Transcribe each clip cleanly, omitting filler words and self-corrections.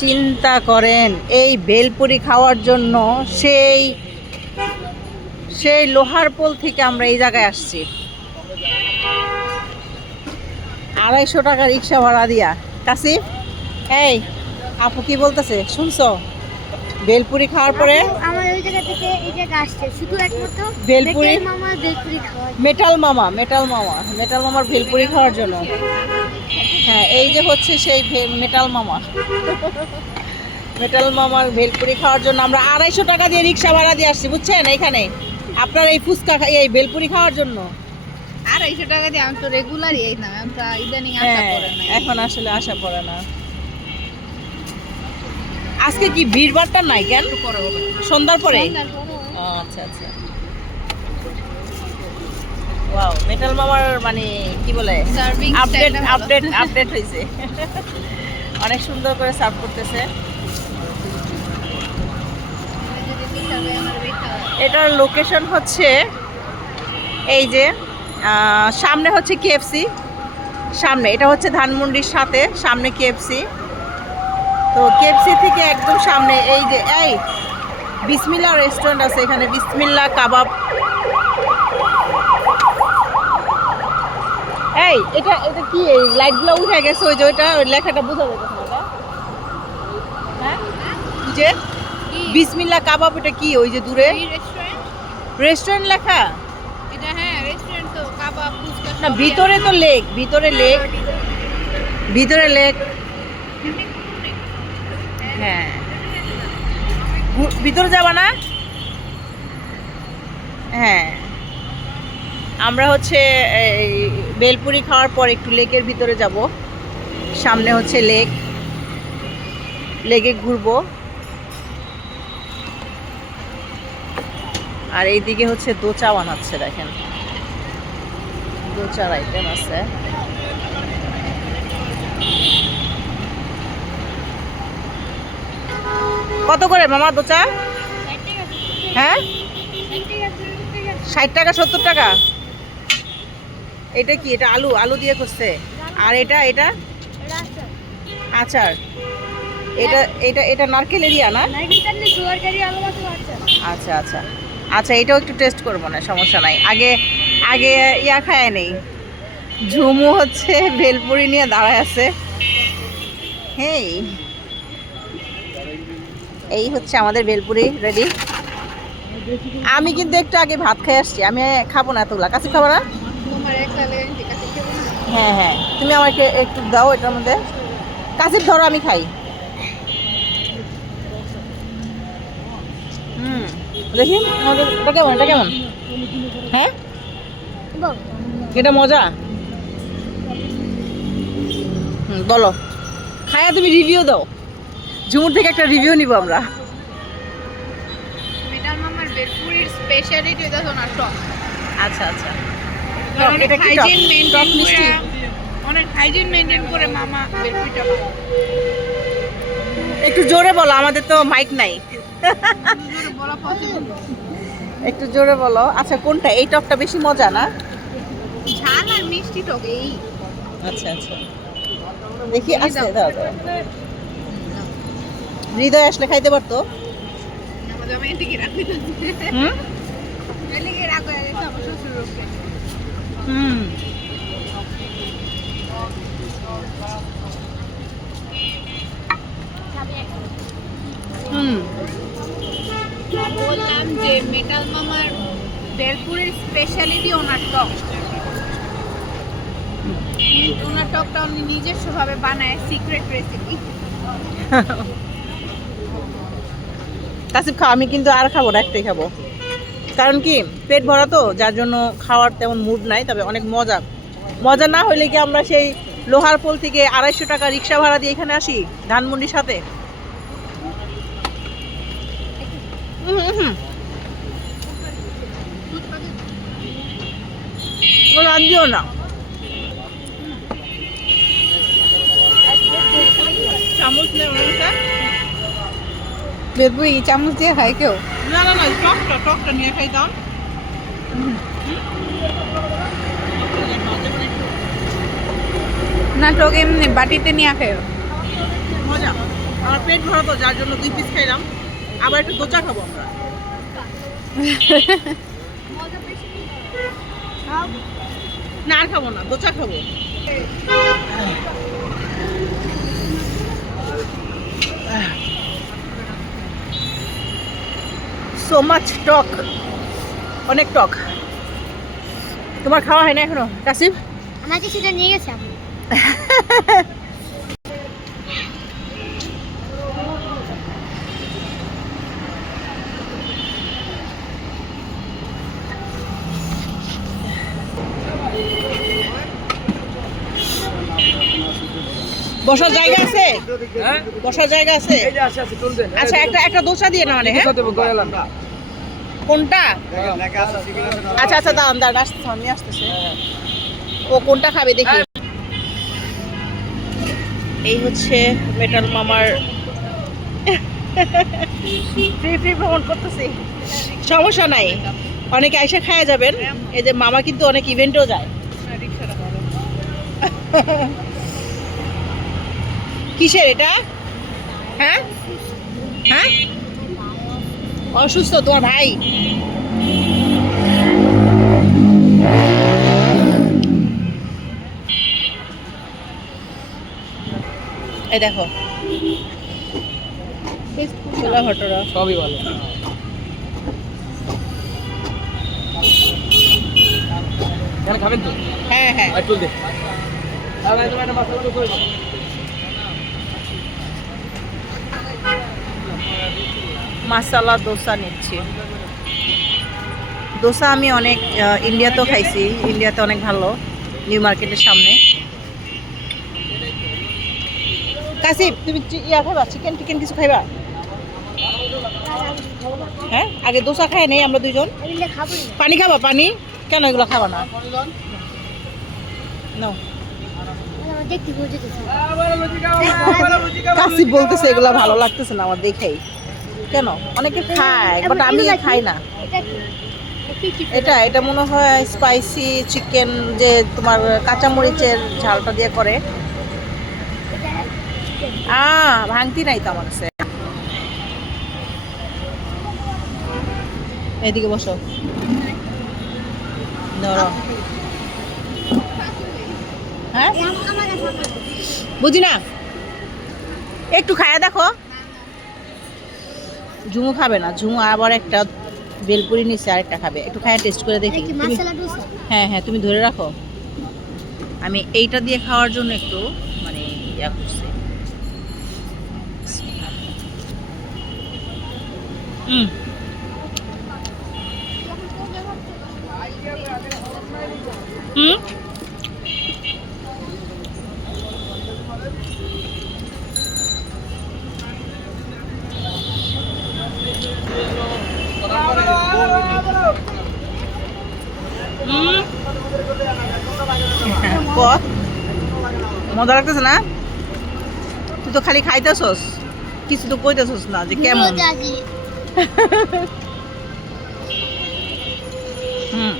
চিন্তা করেন এই ভেলপুরি খাওয়ার জন্য সেই সেই লোহারপোল থেকে আমরা এই জায়গায় আসছি 250 টাকা রিক্সা ভাড়া দিয়া। কাসিফ, এই আপু কি বলতেছে শুনছো? ভেলপুরি খাওয়ার পরে আমার ওই জায়গা থেকে এই জায়গা আসছে শুধু একমাত্র ভেলপুরি মামা ভেলপুরি খাওয়া। মেটাল মামার ভেলপুরি খাওয়ার জন্য। হ্যাঁ, এই যে হচ্ছে সেই মেটাল মামার ভেলপুরি খাওয়ার জন্য আমরা 250 টাকা দিয়ে রিক্সা ভাড়া দিয়ে আসছি, বুঝছেন? এইখানে আপনার এই ফুচকা এই ভেলপুরি খাওয়ার জন্য 250 টাকা দিয়ে আমি তো রেগুলারই এই না, আমি তো ইদানিং আশা করে না। এখন আসলে আশা পড়ে না। আজকে কি ভিড়ভাড়টা নাই কেন? সন্ধ্যার পরে? ও আচ্ছা আচ্ছা। ওয়াও, মেটাল মামার মানে কি বলে সার্ভিং আপডেট হয়েছে। অনেক সুন্দর করে সার্ভ করতেছে। এটার লোকেশন হচ্ছে এই যে সামনে হচ্ছে কেএফসি, সামনে এটা হচ্ছে ধানমন্ডির সাথে সামনে কেএফসি। তো কেএফসি থেকে একদম সামনে এই যে এই বিসমিল্লাহ রেস্টুরেন্ট আছে, এখানে বিসমিল্লাহ কাবাব। এই এটা কি এই লাইটগুলো উঠে গেছে, ওই যে ওইটা ওই লেখাটা বোঝা যাচ্ছে না। হ্যাঁ, যে বিসমিল্লাহ কাবাব, এটা কি ওই যে দূরে রেস্টুরেন্ট লেখা? এটা হ্যাঁ রেস্টুরেন্ট তো, কাবাব ফুচকা না, ভিতরে তো লেক, ভিতরে লেক। হ্যাঁ, ভিতরে যাবা না? হ্যাঁ, আমরা হচ্ছে এই ভেলপুরি খাওয়ার পর একটু লেকের ভিতরে যাব। সামনে হচ্ছে লেকে ঘুরবো। আর এইদিকে হচ্ছে দোচা বানাচ্ছে, দেখেন দোচার আইটেম আছে। কত করে মামা দোচা? হ্যাঁ, 60 টাকা 70 টাকা। এটা কি? এটা আলু দিয়ে করছে। আর এটা আচার। এটা নারকেলের ইয়া না? আচ্ছা আচ্ছা আচ্ছা, এটাও একটু টেস্ট করবো, না সমস্যা নাই। আগে ইয়া খায় নেই। ঝুমু হচ্ছে ভেলপুরি নিয়ে দাঁড়ায় আছে। হেই, এই হচ্ছে আমাদের ভেলপুরি রেডি। আমি কিন্তু একটু আগে ভাত খেয়ে আসছি, আমি খাবো না এতগুলা। কাছে খাবো না? হ্যাঁ, তুমি আমাকে একটু দাও এটার মধ্যে। কাছে ধরো, আমি খাই। দেখি এটা কেমন? হ্যাঁ, এটা মজা। বলো, খায়া তুমি রিভিউ দাও। ঝুমুর থেকে একটা রিভিউ নিব আমরা। মেটাল মামার ভেলপুরির স্পেশালিটি এটা সোনার টক। আচ্ছা আচ্ছা, এটা কি হাইজিন মেইনটেইন মিষ্টি? করে, অনেক হাইজিন মেইনটেইন করে মামা ভেলপুরিটা বানায়। একটু জোরে বলো, আমাদের তো মাইক নাই। বলা পসিবল। একটু জোরে বলো। আচ্ছা, কোনটা? এই টকটা বেশি মজা না? ঝাল আর মিষ্টি টক এই। আচ্ছা আচ্ছা, দেখি আসতে দাও। হৃদয় আসলে খাইতে পারতো। আমাদের আমি এদিকে রাখতে এদিকে রাখো, এটা আমার শ্বশুর রোকে। বললাম যে মেটাল মামার ভেলপুরির স্পেশালিটি ওনার টক। ওনার টকটা উনি নিজস্বভাবে বানায়, সিক্রেট রেসিপি। কাসিফ খাও, আমি কিন্তু আর খাবো না, একটাই খাবো। কারণ কি, পেট ভরা তো, যার জন্য খাওয়ার তেমন মুড নাই। তবে অনেক মজা না হইলে কি আমরা সেই লোহারপোল থেকে 250 টাকা রিক্সা ভাড়া দিয়ে এখানে আসি ধানমন্ডির সাথে? রাজ্যও না। চামচ নেই ভেলপুরি চামচ দিয়ে খায় কেউ? না, টকটা নিয়ে খাইতাম। না, টক এমনি বাটিতে নিয়ে খায়। মজা। আমার পেট ভরা তো, যার জন্য 2 পিস খাইলাম। আবার একটু দোচা খাবো আমরা। না আর খাবো না, দোচা খাবো। সো মাচ টক, অনেক টক। তোমার খাওয়া হয় না এখনো কাসিম? আমাকে সেটা নিয়ে গেছে আমি। বসার জায়গা আছে? বসার জায়গা আছে? আচ্ছা একটা দোসা দিয়ে না মানে, হ্যাঁ কোনটা? আচ্ছা আচ্ছা দাঁড়ান দাঁড়ান, আসতেছে আমি আসতেছে। ও কোনটা খাবে দেখি। এই হচ্ছে মেটাল মামার ফ্রি ফ্রি ভ্রমণ করতেছি, সমস্যা নাই, অনেকে আইসা খায়া যাবেন। এই যে মামা কিন্তু অনেক ইভেন্টেও যায়। কিসের এটা? হ্যাঁ হ্যাঁ, অসুস্থ তোমার ভাই? এই দেখো ছোলা ভটোরা সবই ভালো। এখানে খাবেন তো? হ্যাঁ হ্যাঁ। আর চল দে। আর ভাই তোমার একটা মাথা করে দাও। মাসালা দোসা নিচ্ছি। দোসা আমি অনেক ইন্ডিয়াতেও খাইছি, ইন্ডিয়াতে অনেক ভালো, নিউ মার্কেটের সামনে। কাসিম তুমি ইয়া খাইবা, চিকেন টিকেন কিছু খাইবা? হ্যাঁ আগে দোসা খাই নেই আমরা দুইজন। এগুলো খাবো না। পানি খাবা? পানি কেন, এগুলো খাবা না? No. আমার দেখতে বুঝতেছি। কাসিম বলতেছে এগুলো ভালো লাগতেছে না আমার দেখেই। কেন? অনেকে খায় বাট আমি খাই না। এটা কি? এটা কি? এটা এটা মনে হয় স্পাইসি চিকেন, যে তোমার কাঁচামরিচের ঝালটা দিয়ে করে। ভাঙতি নাই তো আমার কাছে। এদিকে বসো। ধরো। হ্যাঁ আমার কাছে বুঝি না, একটু খায়া দেখো। ঝুমু খাবে না, ঝুমু আবার একটা বেলপুরি নিচে আরেকটা খাবে, একটু খায়া টেস্ট করে দেখি। এটা কি তুমি- মশলা দোসা? হ্যাঁ হ্যাঁ তুমি ধরে রাখো, আমি এইটা দিয়ে খাওয়ার জন্য একটু মানে ইয়া করছি। হুম হুম হুম কত মজা লাগতেছে না? তুই তো খালি খাইতেছস, কিছু তো কইতেছস না যে কেমন। জাজি। হুম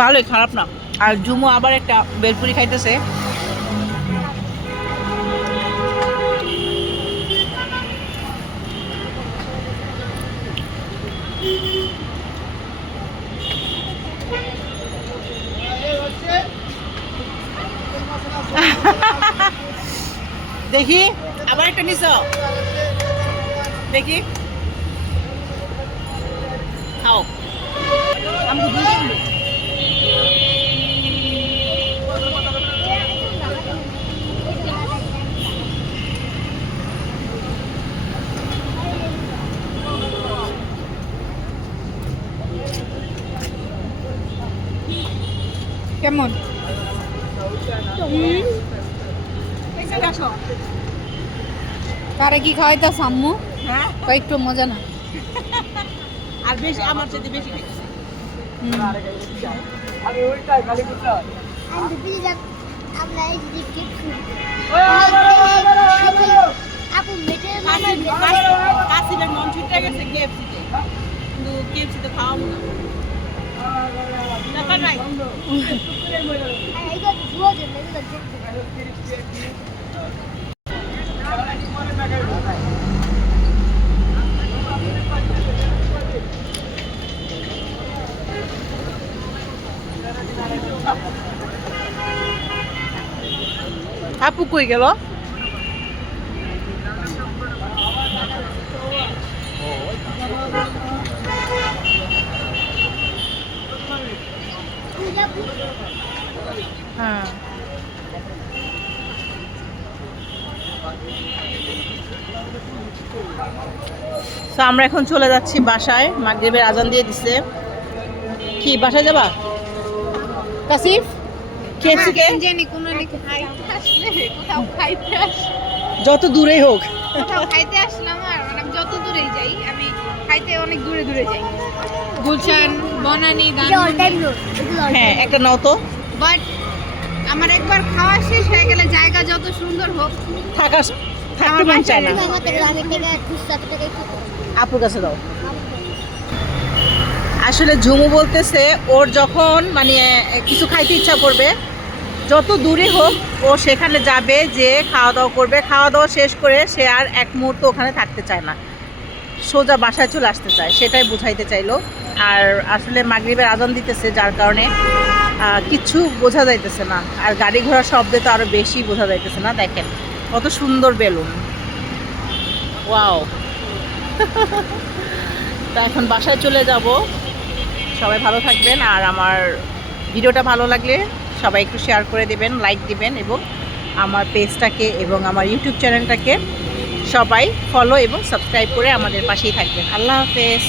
ভালোই, খারাপ না। আর ঝুমু আবার একটা বেলপুরি খাইতেছে। দেখি আবার একটা নিছ, দেখি খাও। আমি তো দুজন লোক। কেমন? কারে কি খাওয়াইতাছ আম্মু? হ্যাঁ কয়েকটু মজা না। আর বেশি আমার চাইতে বেশি খাইতেছে। আরে ওইটাই খালি কুত্তা। আমি বিলি যা আমরা এই যে কেক আপু মেটে কাসিমের মন ছুটে গেছে কেএফসিতে, কিন্তু কেএফসিতে খাওয়াবো না। ব্যাপার নাই। এইটা ধুয়া যাবে এটা দেখতে আপু কই গেল? হ্যাঁ তো আমরা এখন চলে যাচ্ছি বাসায়। মাগরিবের আজান দিয়ে দিছে। কি বাসায় যাবা কাসিফ? কেএফসি কে জানি কোন খাইতে আসলে কোথাও খাইতে আসলে যত দূরেই হোক। কোথাও খাইতে আসলাম আর মানে আমি যত দূরেই যাই আমি খাইতে অনেক দূরে দূরে যাই গুলশান বনানী এটা অল টাইম গান রোড এগুলো all হ্যাঁ time. একটা নাও তো। বাট আমার একবার খাওয়া শেষ হয়ে গেলে জায়গা যত সুন্দর হোক থাকতে মন চায় না। কিন্তু আমাদের গ্রামের থেকে 200 টাকা একটু কম। আপুর কাছে দাও। আসলে ঝুমু বলতেছে ওর যখন মানে কিছু খাইতে ইচ্ছা করবে যত দূরে হোক ও সেখানে যাবে, যে খাওয়া দাওয়া করবে, খাওয়া দাওয়া শেষ করে সে আর এক মুহূর্ত ওখানে থাকতে চায় না, সোজা বাসায় চলে আসতে চায়, সেটাই বুঝাইতে চাইলো। আর আসলে মাগরিবের আজান দিতেছে যার কারণে কিচ্ছু বোঝা যাইতেছে না, আর গাড়ি ঘোড়ার শব্দে তো আরও বেশি বোঝা যাইতেছে না। দেখেন কত সুন্দর বেলুন, ওয়াও। তা এখন বাসায় চলে যাব। সবাই ভালো থাকবেন, আর আমার ভিডিওটা ভালো লাগলে সবাই একটু শেয়ার করে দেবেন, লাইক দিবেন, এবং আমার পেজটাকে এবং আমার ইউটিউব চ্যানেলটাকে সবাই ফলো এবং সাবস্ক্রাইব করে আমাদের পাশেই থাকবেন। আল্লাহ হাফেজ।